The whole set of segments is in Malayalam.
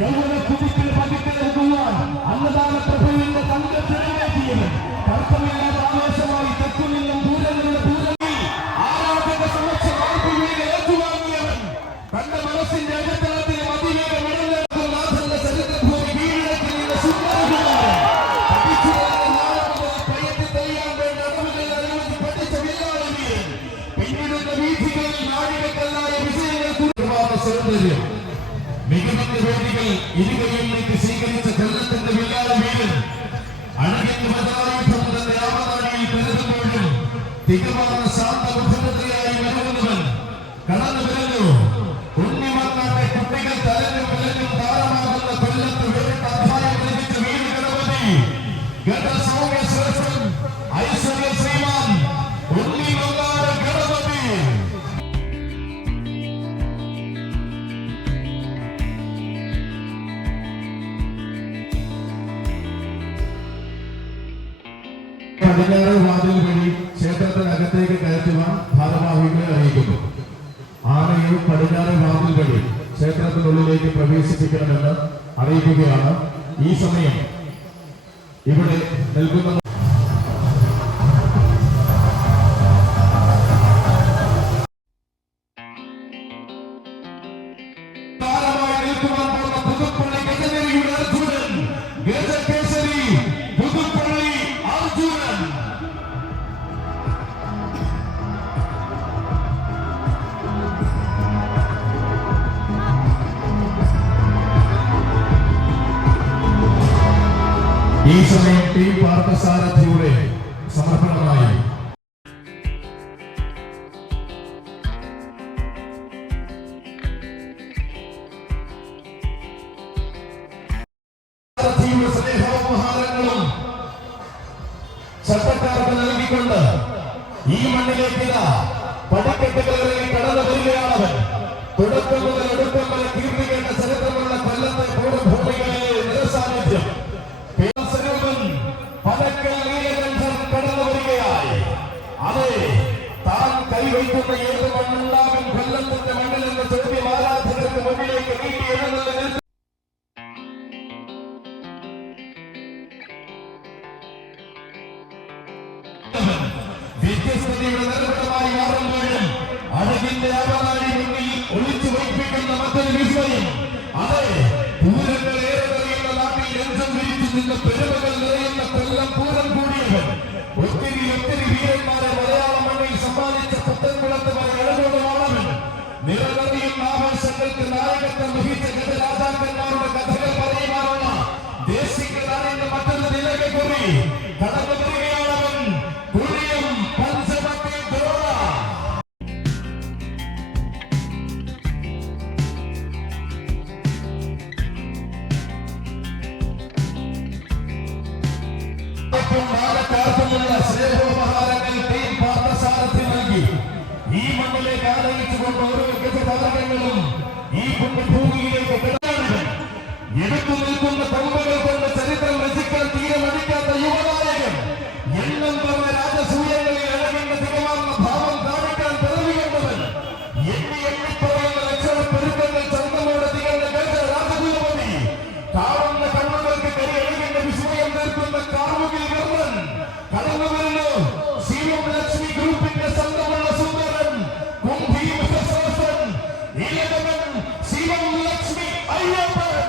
യൗവന കുതിപ്പിൽ പതിക്കിറങ്ങുവാൻ അന്നദാന പ്രഭുവിന്റെ തങ്കത്തിനെത്തിയത് തർക്കമില്ലാത്ത ആവേശമായി തെക്കു നിന്നും ദൂരങ്ങളുടെ ദൂരങ്ങളിൽ ആരാധക സമക്ഷം ഏറ്റുവാങ്ങിയവൻ തന്റെ മനസ്സിന്റെ അകത്തളത്തിന് അതിവേഗ മെഡൽ നാഥന്റെ ചരിത്രഭൂമി വീടിടത്തിൽ നിന്ന് പയ്യത്തിൽ തെളിയാൻ വേണ്ട അടവുകളിൽ അനുമതി പഠിച്ച വില്ലാളവീരൻ പിന്നിടുന്ന വീഥികളിൽ നാഴികക്കല്ലായ വിജയങ്ങൾ സൗന്ദര്യം മികവിന്റെ വേദികൾ ഇരുകൈയിലേക്ക് സ്വീകരിച്ച കൊല്ലത്തിന്റെ വില്ലാള വീരൻ അഴകിന്റെ മതായുധം തന്റെ ആവനാഴിയിൽ കരുതുമ്പോഴും തികവാർന്ന ശാന്തബുദ്ധമുദ്രയായി വരുന്നവൻ കടന്നു വരുന്നു. ഉണ്ണിമക്കാട്ടെ കുട്ടികൾ തലനും വിലനും താരമാകുന്ന കൊല്ലത്ത് വേറിട്ട അധ്യായം ലഭിച്ച വീട് ഗണപതി ഗതസൗമ്യ ശ്രേഷ്ഠൻ ഐശ്വര്യ ശ്രീമാൻ ഉണ്ണിമക്കാട് ഗണപതി. പടിഞ്ഞാറ് വാതിൽ വഴി ക്ഷേത്രത്തിനകത്തേക്ക് കയറ്റുവാൻ ഭാരവാഹികളെ അറിയിക്കുന്നു. ആനയെ പടിഞ്ഞാറ് വാതിൽ വഴി ക്ഷേത്രത്തിനുള്ളിലേക്ക് പ്രവേശിപ്പിക്കണമെന്ന് അറിയിക്കുകയാണ്. ഈ സമയം ഇവിടെ നിൽക്കുന്ന ഈ സമയം ടീം പാർത്ഥസാരഥിയുടെ സമർപ്പണമായി സ്നേഹോപഹാരങ്ങളും ചട്ടക്കാർക്ക് നൽകിക്കൊണ്ട് ഈ മണ്ണിലേക്ക് പടിക്കെട്ടുകളിൽ കടന്നു വരികയാണവൻ. തുടക്കം മുതൽ ഒടുക്കം വരെ കീർത്തി കേട്ട ചരിത്രമുള്ള കൊല്ലത്തെ ഭൂമികളിലെ നിറസാന്നിധ്യം കടന്നു വരികയായി. അതെ, താൻ കൈവയ്ക്കുന്ന ഏത് മണ്ണുണ്ടാകും കൊല്ലത്തിന്റെ മണ്ണിൽ എന്ന ചോദ്യം ആരാധകർക്ക് മുന്നിലേക്ക് നീട്ടി എഴുന്നള്ളുന്ന വ്യത്യസ്തതയുടെ നിർമ്മിതമായി മാറുമ്പോഴും അഴകിന്റെ ആവനാഴി മുന്നിൽ ഒളിച്ചു വയ്പ്പിക്കുന്ന മറ്റൊരു വിസ്മയം. അതെ, പൂരങ്ങൾ ഏറെ നിറയുന്ന നാട്ടിൽ നെഞ്ചം വിരിച്ചു നിന്ന് പെരുമകൾ നിറയുന്ന കൊല്ലം പൂരം കൂടിയവൻ. ഒത്തിരി ഒത്തിരി വീരന്മാരെ മലയാള മണ്ണിൽ സമ്മാനിച്ച പുത്തൻകുളത്ത് വരെ ഇടപെടുവാണവൻ. നിരവധിയും ആവേശങ്ങൾക്ക് നായകത്വം വഹിച്ച ഗജരാജാക്കന്മാരുടെ കഥകൾ പറയുവാനുള്ള ദേശിക നാടിന്റെ മറ്റൊരു നിലകെ കൂടി കടന്നു വരികയാണവൻ. പുളിയും പഞ്ചമത്തിൽ ദ്രോണ സ്നേഹോപഹാരങ്ങൾ ടീം പാർത്ഥസാരഥി നൽകി. ഈ മണ്ണിലേക്ക് ആനയിച്ചുകൊണ്ട് ഓരോ ഗജപതാകങ്ങളും ഈ പുണ്യഭൂമിയിലേക്ക് എടുത്തു നിൽക്കുന്ന കൊമ്പുകൾ കൊണ്ട് ചരിത്രം രചിക്കാൻ തീരമടിക്കാത്ത യുവനായകൻ. എണ്ണം പറഞ്ഞ രാജസൂയങ്ങളിൽ അഴകിന്റെ തികമാർന്ന ഭാവം കാണിക്കാൻ പിറവികൊണ്ടവൻ. എണ്ണി എണ്ണിപ്പറയുന്ന ലക്ഷണപ്പെരുക്കങ്ങൾ ചന്തമോടെ തികഞ്ഞ ഗജ രാജകുലപതി. കാണുന്ന കണ്ണുകൾക്ക് കരി അഴകിന്റെ വിസ്മയം തീർക്കുന്ന കാർമുകിൽ ഗർവൻ കടന്നു വരുന്നു. ശിവം ലക്ഷ്മി ഗ്രൂപ്പിന്റെ സ്വന്തമുള്ള സുന്ദരൻ കുംഭീശ്വരൻ ഇലവൻ ശിവം ലക്ഷ്മി അയ്യപ്പൻ.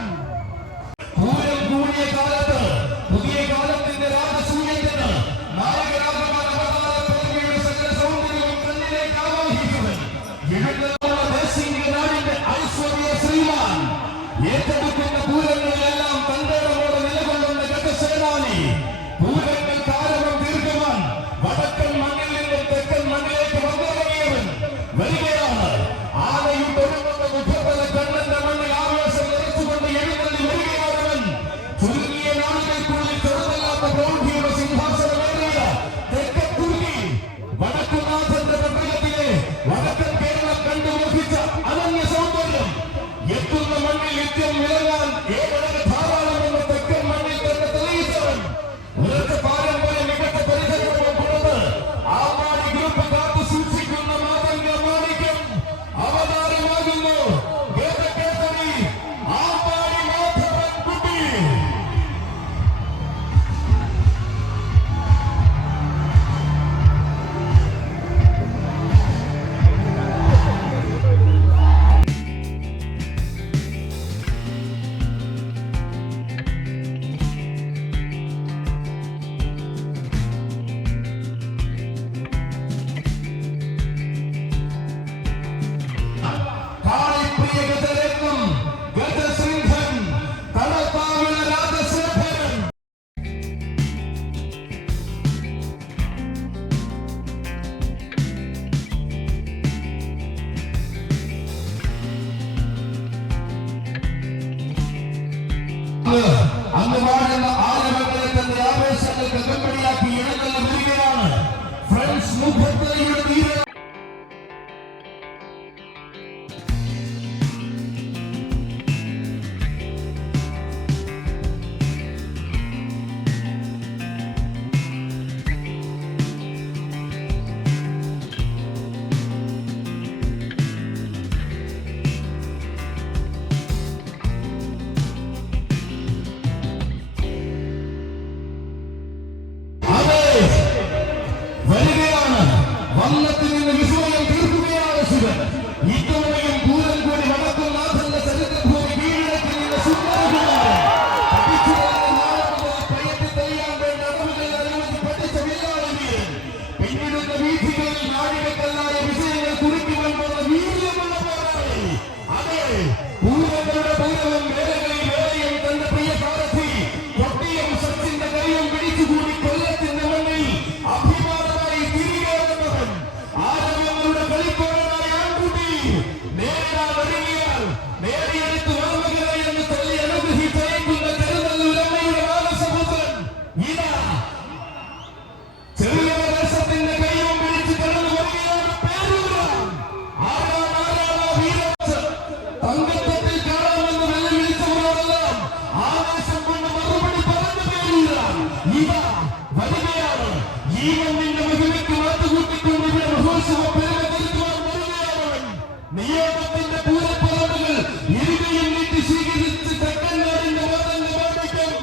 നിയമത്തിന്റെ പൂരപ്പറമ്പുകൾ ഇരുകയും നീട്ടി സ്വീകരിച്ച് തെക്കൻകാടിന്റെ വാദങ്ങൾ വാദിക്കും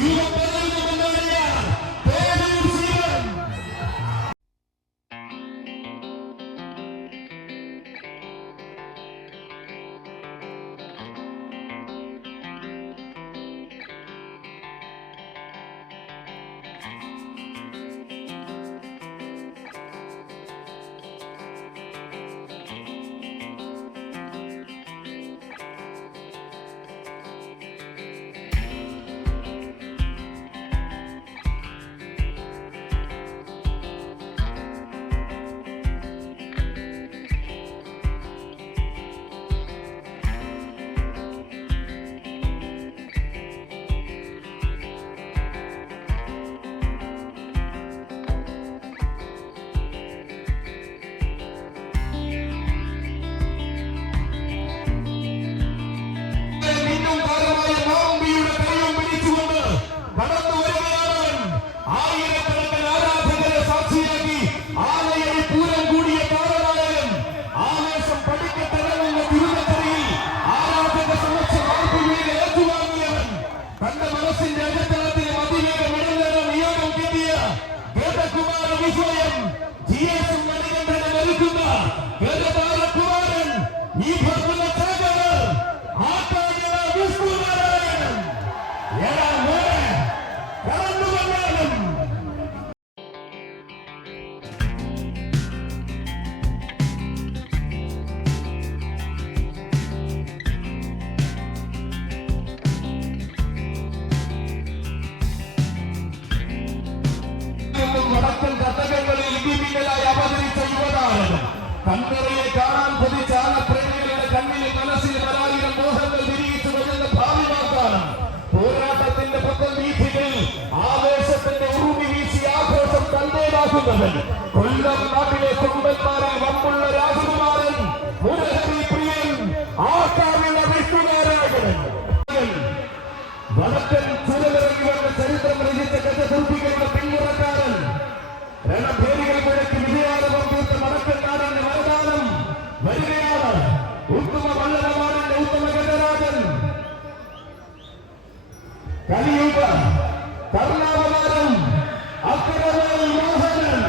യുവ പറയുന്നുവെന്നറിയാം പേരൂർ ശിവൻ. വടക്കൻ കഥകളിൽ ഇടിമിന്നലായി അവതരിച്ച യുവതാരം കണ്ണറയെ കാണാൻ കൊതിച്ച ആനപ്രേമികളുടെ കണ്ണിലെ മനസ്സിൽ പലായിരം മോഹങ്ങൾ വിരിയിച്ചു വരുന്ന ഭാവി വാഗ്ദാനം. പോരാട്ടത്തിന്റെ പത്തൻ വീഥികളിൽ ആവേശത്തിന്റെ ഉറുമി വീശി ആഘോഷം തന്റേതാക്കുന്നവൻ കൊല്ലം നാട്ടിലെ കുടുംബക്കാരിൽ വമ്പുള്ള രാജകുമാരൻ മുരഹരി പ്രിയൻ ആക്കാനുള്ള വിഷ്ണുനാരായണൻ. വടക്കൻ ചുരലിറങ്ങി വന്ന ചരിത്രം രചിച്ച ഗജസൂഫികളുടെ പിന്മുറക്കാരൻ രണഭേരികൾ മുഴക്കി വിജയാരവം തീർത്ത വടക്കൻ നാടിന്റെ മൈതാനം വരികയാണ്. ഉത്തമ വല്ലഭമാരന്റെ ഉത്തമ ഗജരാജൻ കലിയുഗ കർണാവതാരം അക്രമൽ മോഹനൻ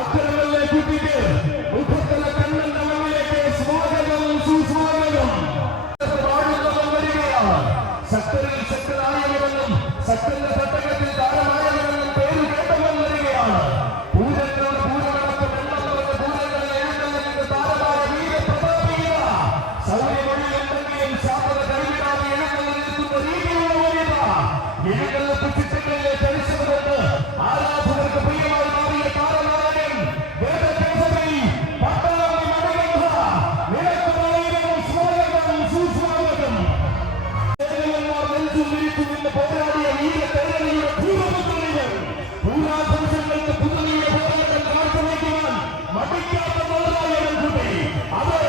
അക്രമലിനെ കൂട്ടിയിട്ട് മുഖത്തല കണ്ണന്റെ മണ്ണിലേക്ക് സ്വാഗതം സുസ്വാഗതം. ശക്തരിൽ ശക്തനായവരെന്നും ശക്തന്റെ തട്ടകത്തിൽ താരമായവരെന്നും പേര് കേട്ടവൻ വരികയാണ്. പൂരങ്ങളുടെ പൂരമടക്കം എണ്ണപ്പെടുന്ന പൂരങ്ങളെ എഴുന്നള്ളിന്റെ താരമായ വീരപ്രതാപിക സൗര്യമൊഴിയുണ്ടെങ്കിലും ശാസ്ത്ര കൈവിടാതെ എഴുന്നള്ളിക്കുന്ന രീതിയുള്ള വനിത എഴുന്നള്ളിപ്പ് ചിത്രങ്ങളിലെ ചരിച്ചതുകൊണ്ട് ആരാധകർക്ക് പ്രിയമായി മാറിയ താരനായകൻ വേദകേസരി പട്ടാളി മണികണ്ഠ നിനക്ക് സ്വാഗതം സുസ്വാഗതം. പോരാടിയ വീരതേരയുടെ ഭൂരപുത്രികൾ പൂരാഘോഷങ്ങൾക്ക് പുതുങ്ങിയ പോരാട്ടം കാഴ്ചവെക്കുവാൻ മടിക്കാത്ത നാരായണൻ കുട്ടി. അതെ,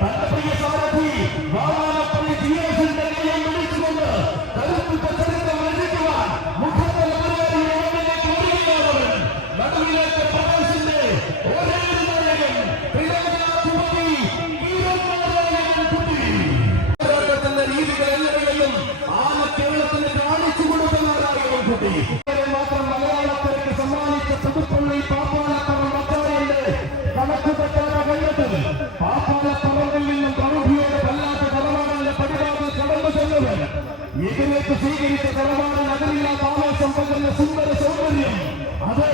തന്റെ പ്രിയ സാരഥി വാവാനപ്പള്ളി ജിയേഷിന്റെ കയ്യിൽ വിളിച്ചുകൊണ്ട് കരുത്തുറ്റ ചരിത്രം രചിക്കുവാൻ മുഖത്തല പരിപാടിയുടെ മണ്ണിലേക്ക് വരികയാണവൻ. നടുവിലേക്ക് പ്രകാശിന്റെ ഒരേ നായകൻ ത്രിലോകനാഥുപതി വീരനാരായണൻ കുട്ടി. പോരാട്ടത്തിന്റെ രീതികൾ എല്ലാവരെയും കേരളത്തിന് കാണിച്ചു കൊടുത്ത നാരായണൻ കുട്ടി മാത്രം മലയാളത്തിലേക്ക് സമ്മാനിച്ച പുതുപ്പള്ളി പാപ്പാലപ്പറം മച്ചായന്റെ കണക്ക് തെറ്റാന കണ്ടെത്തൽ പാപ്പാലപ്പറമ്പിൽ നിന്നും പ്രമുഖിയുടെ വല്ലാത്ത തറവാടിന്റെ പടിവാതിൽ കടന്നു ചെന്നവൻ ഇതിലേക്ക് സ്വീകരിച്ച തറവാടിൽ അതിലില്ലാത്ത ആവേശം പകർന്ന സുന്ദര സൗന്ദര്യം. അതെ,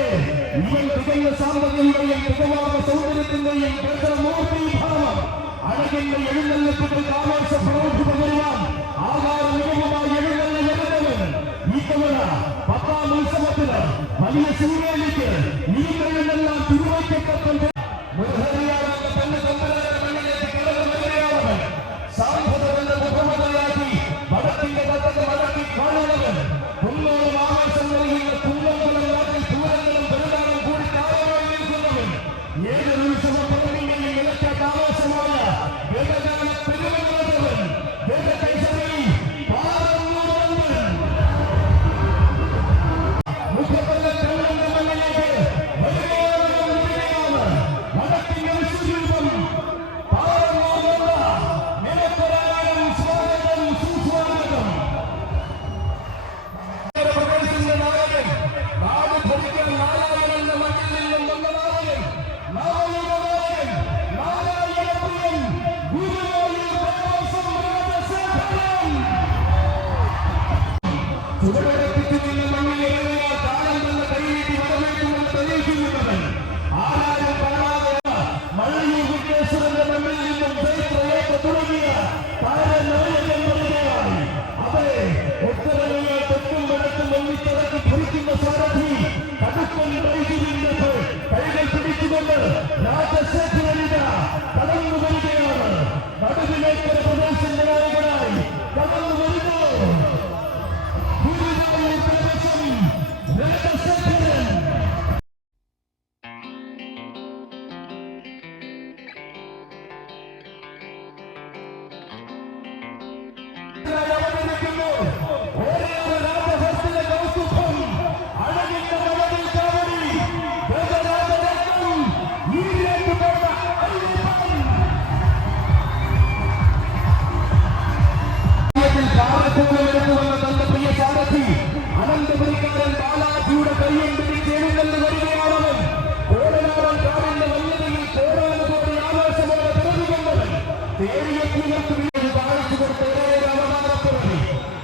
ഇവൻ തികഞ്ഞ സാമ്പത്തികയുടെയും തികവാർന്ന സൗന്ദര്യത്തിന്റെയും മൂർത്തിഭാവം അഴകിന്റെ എഴുന്നള്ളിപ്പുകൾക്ക് ആവേശ പ്രൗഢി പകരുവാൻ ആകാര മികവുമായി എഴുന്നള്ളിവരുന്നവൻ ഇത്തവണ 10ാം ഉത്സവത്തിന് വലിയ ശൂന്യയിലേക്ക് ഈ കഴിവെല്ലാം തിരുവയ്ക്കപ്പെട്ട മുരഹരിയാണെന്ന തന്നെ തമ്പുരാന്റെ മണ്ണിലേക്ക് കടന്നു വരികയാണവൻ. സാമ്പതമെന്ന മുഖമതയാക്കി വടക്കിന്റെ തട്ടക മടക്കി കാണുന്നവൻ കുന്നോളം ആവേശം നൽകുന്ന കുന്നോളം നാട്ടിൽ പൂരങ്ങളും പെരുന്നാളും കൂടി താരമായി നിൽക്കുന്നവൻ. ഏതൊരു ഉത്സവപ്പറമ്പിന്റെയും നിലയ്ക്കാത്ത ആവേശമായ വേദകാല പെരുമകളവൻ വേദകൈസരി പാറന്നൂരൻ. മുഖത്തല്ല കണ്ണന്റെ മണ്ണിലേക്ക് വരികയാണ് വടക്കിന്റെ വിശ്വരൂപം വിളിച്ചുകൊണ്ട് രാജശേഖരനിത കടന്നു വരികയാണ്. നടുവിലേക്കര പ്രദേശത്തിന്റെ നായകനായി കടന്നു വരുന്നു രാജശേഖരൻ. അനന്തപുരിക്കാരൻ ബാലാജിയുടെ കയ്യൊണ്ടിൽ ചേരുന്നെന്ന് വരികയാണവൻ. കോടനാടൻ കാടിന്റെ വന്യതയിൽ കോടാനുകോടി ആവേശമോടെ പിറവികൊണ്ടവൻ തേടിയെത്തിയവർക്ക് വീട് കാണിച്ചു കൊടുത്ത അവതാരപ്പിറവി.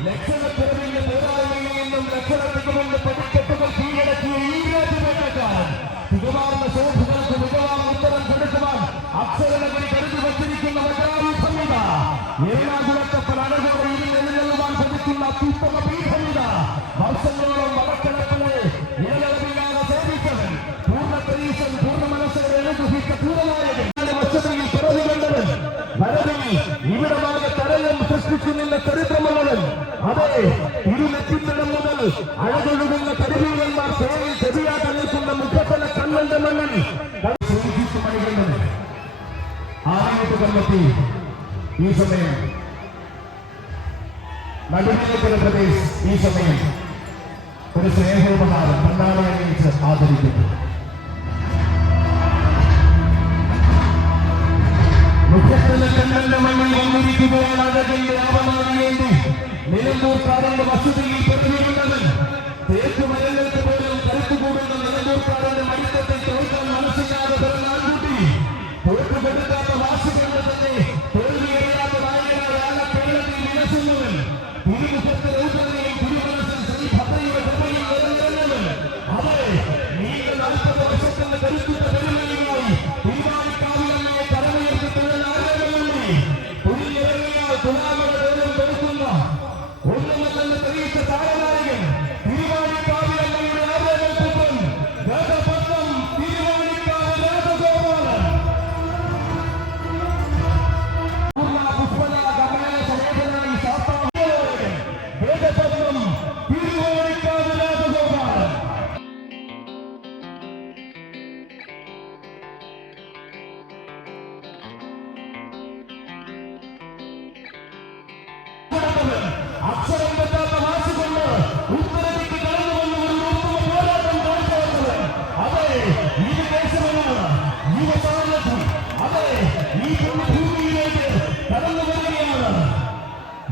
ലക്ഷണപ്പിറവിന്റെ പോരായ്മയിൽ നിന്നും ലക്ഷണത്തിക്കുമെന്ന് പടിക്കെട്ടുകൾ കീഴടക്കിയ ഈ രാജ്യവേട്ടക്കാരൻ തികമാർന്ന ശോഭകൾക്ക് മികവാം ഉത്തരം കൊടുക്കുവാൻ അക്ഷരനഗരി കരുതി വച്ചിരിക്കുന്ന മറ്റാരി സംഹിത. ഏഴാകുലക്കപ്പൽ അഴകോടെ എഴുന്നള്ളുവാൻ ശ്രമിക്കുന്ന അത്യുത്തമ പീഠമിത. വർഷങ്ങളോളം വടക്കിഴപ്പിലെ നിലവിലാതെ സേവിച്ചവൻ പൂർണ്ണ പരീക്ഷൻ പൂർണ്ണ മനസ്സിനെ അനുഗ്രഹിച്ച പൂർണ്ണനായകൻ വർഷത്തിൽ പിറവി കണ്ടവൻ. ഭരതിൽ ഇവിടമാകെ തരംഗം സൃഷ്ടിച്ചു നിന്ന ചരിത്രമുള്ളവൻ. അതെ, ഇരുനെറ്റിത്തടം മുതൽ അഴകൊഴുകുന്ന കരിവീരന്മാർ പേരിൽ ചെവിയാതെ നിൽക്കുന്ന മുഖത്തല കണ്ണന്റെ മണ്ണിൽ സൂചിച്ചു മണികണ്ടത് ആറാമത്തെ കമ്മിറ്റി ഈ സമയം നടുവിലേക്കര പ്രദേശ് ഈ സമയം ഒരു സ്നേഹോപഹാരം പണ്ടാളെ അണിയിച്ച് ആദരിക്കുന്നു. മുഖത്തിലെ കണ്ണന്റെ മണ്ണിൽ വന്നിരിക്കുകയാണ് അഴകിന്റെ ആവനാദിയേണ്ടി. നിലമ്പൂർക്കാരന്റെ വസതിയിൽ പ്രതിനിധിയുണ്ടവൻ. തേക്കുമരങ്ങൾക്ക് പോലും കരുത്തു കൂടുന്ന നിലമ്പൂർക്കാരന്റെ മടിത്തത്തിൽ തോൽക്കാൻ മനസ്സില്ലാതെ പിറന്നാൾകൂട്ടി തോറ്റുകൊടുക്കാത്ത വാസികളുടെ തന്നെ തോൽവിയറിയാത്ത നായകനായ കേരളത്തിൽ വിലസുന്നവൻ. തിരുമുഖത്ത് രൗദ്രതയും തിരുമനസ്സിൽ ശ്രീഭദ്രയുടെ കൃപയും നിറഞ്ഞവൻ. അതെ, നീണ്ട 40 വർഷത്തിന്റെ കരുത്തുറ്റ പെരുമയുമായി തിരുവാണിക്കാവിലമ്മയെ കരമുയർത്തി തൊഴിലാളികളുണ്ട്. തുല്യരങ്ങിയാൽ തുലാമയുടെ ദൈവം കൊടുക്കുന്ന ഒന്നുമല്ലെന്ന് തെളിയിച്ച താരനായകൻ തിരുവാണിക്കാവിലമ്മയുടെ ആദരവൽപ്പുത്രൻ ഗജപത്നം തിരുവാണിക്കാവ് രാജഗോപാലൻ. പുഷ്പല കമല സമേതനായി ശാസ്ത്രായകൻ ഗജപത്നം തിരുവാണിക്കാവ് രാജഗോപാലൻ. അക്ഷരം പറ്റാത്ത വാശികൊണ്ട് ഉത്തരവിക്ക് കടന്നു വന്ന ഒരു ഉത്തമ പോരാട്ടം കാഴ്ചവെച്ചവൻ. അതെ, ഈ ദേശമാണ് യുവസാരഥി. അതെ, ഈ ഭൂമിയിലേക്ക് കടന്നു വരികയാണ്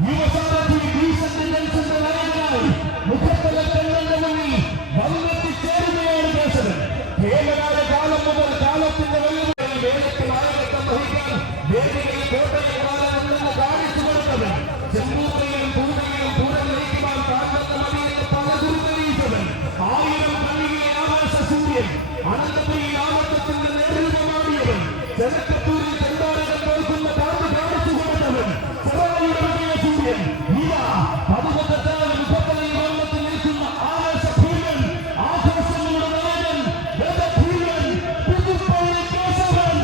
യുവസാരഥി. ഭീഷന്റെ ജംഗ്ഷന്റെ നായകനായി മുഖത്തല കണ്ണന്റെ മുന്നിൽ വന്നെത്തിച്ചേരുകയാണ് ദേശവൻ. കേവലായ കാലം മുതൽ കാലത്തിന്റെ വെല്ലുവിളി വേലയ്ക്ക് നായകത്വം വഹിക്കാൻ വേദികളിൽ കോട്ടയിൽ കാലമുണ്ടെന്ന് കാണിച്ചു കൊടുത്തവൻ. ചെമ്പൂക്കയിലും പൂരയിലും പൂരം നയിക്കുവാൻ കാരണത്തെ മതിയെന്ന് പലതും തെളിയിച്ചവൻ. 1000 കണ്ണിലെ ആകാശ സൂര്യൻ അനന്തപുരി ആമത്തത്തിന്റെ നേതൃത്വമാടിയവൻ. ജനക്കത്തൂരിൽ ചെണ്ടാരകം തോൽക്കുന്ന കാർഡ് കാണിച്ചു കൊടുത്തവൻ. സഭയുടെ സൂര്യൻ ഇതാ 18 മുഖത്തലയിൽ വന്നത്തിൽ നിൽക്കുന്ന ആകാശഭൂമൻ ആഘോഷങ്ങളുടെ നായകൻ ഗജഭൂമൻ പുതുപ്പള്ളി കേശവൻ.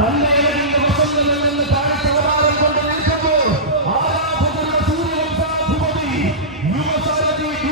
തന്നേരടിന്റെ വസന്തമെന്ന് കാഴ്ചവതാരം കൊണ്ട് നിൽക്കുമ്പോൾ ആരാധകരുടെ സൂര്യവംശാധിപതി യുവസാരഥി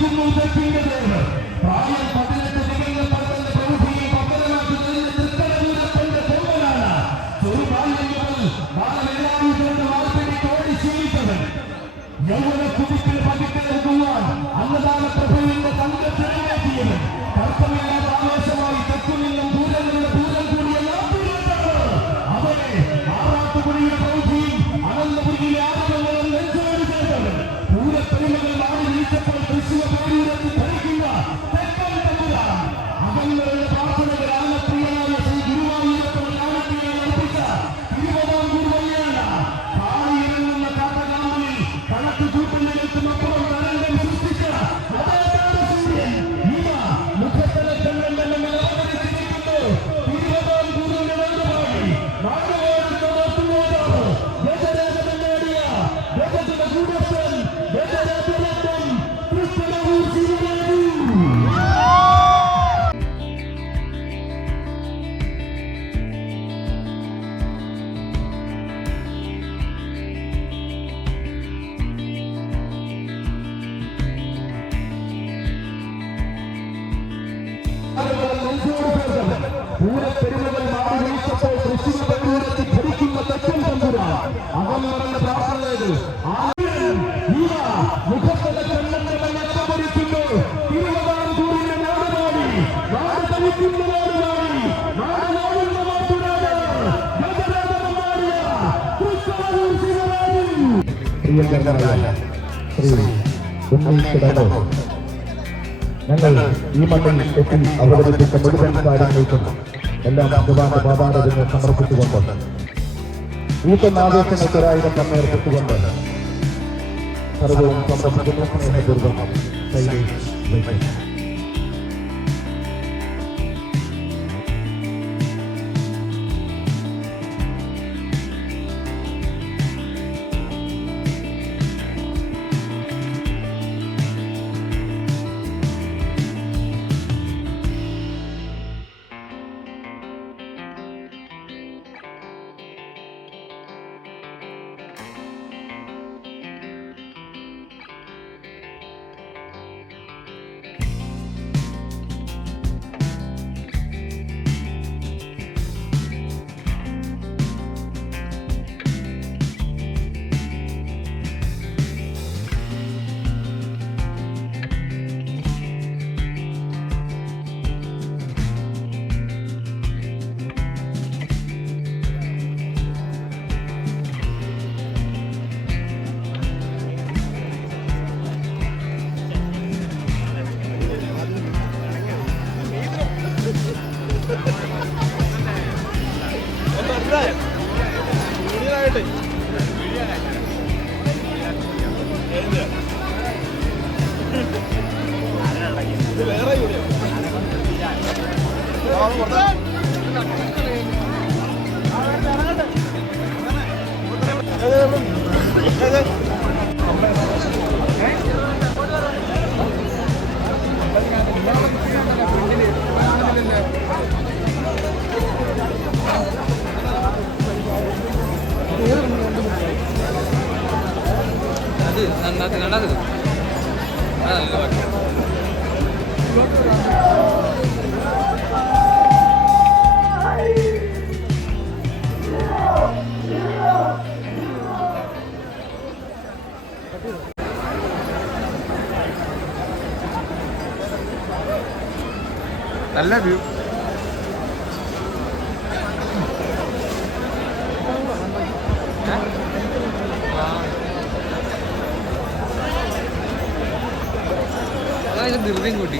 വിളിക്കുന്നു തെക്കിന്റെ ദേവർ. പ്രായം 18 തികഞ്ഞ പന്തന്റെ പ്രൗഢിയെ പന്തലമാക്കുന്നതിന് തൃക്കടപൂരപ്പന്റെ പൊമ്മനാണ്. ചെറുബാല്യം മുതൽ ബാലവേലായുധന്റെ വാർപ്പിടിക്ക് ഓടി ശീലിച്ചവൻ. യൗവന കുതിപ്പിൽ പതിക്കിറങ്ങുവാൻ അന്നദാന പ്രഭുവിന്റെ തങ്കത്തിരങ്ങേറ്റിയവൻ. കർത്തവ്യമായ ആവേശമായി തെക്കുനിന്നും ദൂരങ്ങളുടെ ദൂരം കൂടിയ നാട്ടുകാരാണ് അവനെ. ആറാട്ടുപുരിയുടെ പ്രൗഢിയും അനന്തപുരിയിലെ ആരവങ്ങളും നെഞ്ചോട് ചേർത്തവൻ. പൂരപ്പെരുമകൾ മാറി വിളിച്ചപ്പോൾ തൃശ്ശൂർ പേരൂരത്തിൽ ധരിക്കുന്ന തെക്കൻ തമ്പുരാൻ. അകങ്ങളുടെ പ്രാർത്ഥനകൾ ആനപ്രിയനായ ശ്രീ ഗുരുവായൂരപ്പൻ ജ്ഞാനപ്രിയെ അർപ്പിച്ച തിരുവിതാംകൂർ വഴിയാണ്. കാളിയിറങ്ങുന്ന കാട്ടകാമലിൽ കണക്ക് കൂട്ടുന്നതിനപ്പുറം തരംഗം സൃഷ്ടിച്ച സൂര്യൻ മുഖത്തല ചന്ദ്രൻ അവതരിച്ചിരിക്കുന്നു. തിരുവിതാംകൂറിന്റെ നാടുവാഴി നാടുവാഴുന്ന നാട്ടുവാഴാണ് ഗജരാജനെടിയ ഗജത്തിന്റെ കൂടപ്പൻ ഗജരാജരത്നം തൃക്കടവൂർ ശിവരാജു. പൂരപ്പെരുമകൾ മാറി വിളിച്ചപ്പോൾ തൃശ്ശൂർ പേരൂരത്തിൽ ധരിക്കുന്ന തെക്കൻ തമ്പുരാൻ. അകം നിറഞ്ഞ പ്രാർത്ഥനകൾ മുഖത്തല ചന്ദ്രമൊരുക്കുന്നു. തിരുവിതാംകൂറിന്റെ നാടുവാഴി നാട് തനിക്കുന്ന നാടുവാഴി നാടുവാഴുന്ന നാട്ടുരാജാവ് ഗജരാജനമാടിയ തൃക്കടവൂർ ശിവരാജു. പ്രിയങ്കരനായ ശ്രീ ഉണ്ണീശ്വരനോ ഞങ്ങൾ ഈ മണ്ണിൽ എത്തി അവതരിപ്പിച്ച മുഴുവൻ കാര്യങ്ങൾക്കും എല്ലാം ഭഗവാന്റെ പാതാരങ്ങൾ സമർപ്പിച്ചുകൊണ്ട് ഊട്ടനാവേശങ്ങൾക്കൊരായിരം കണ്ണേർപ്പെട്ടുകൊണ്ട് സർവവും സമർപ്പിക്കുന്ന സ്നേഹപൂർവ്വം ശൈലേഷ്. നല്ല വ്യൂ. ധൃതിയും കൂട്ടി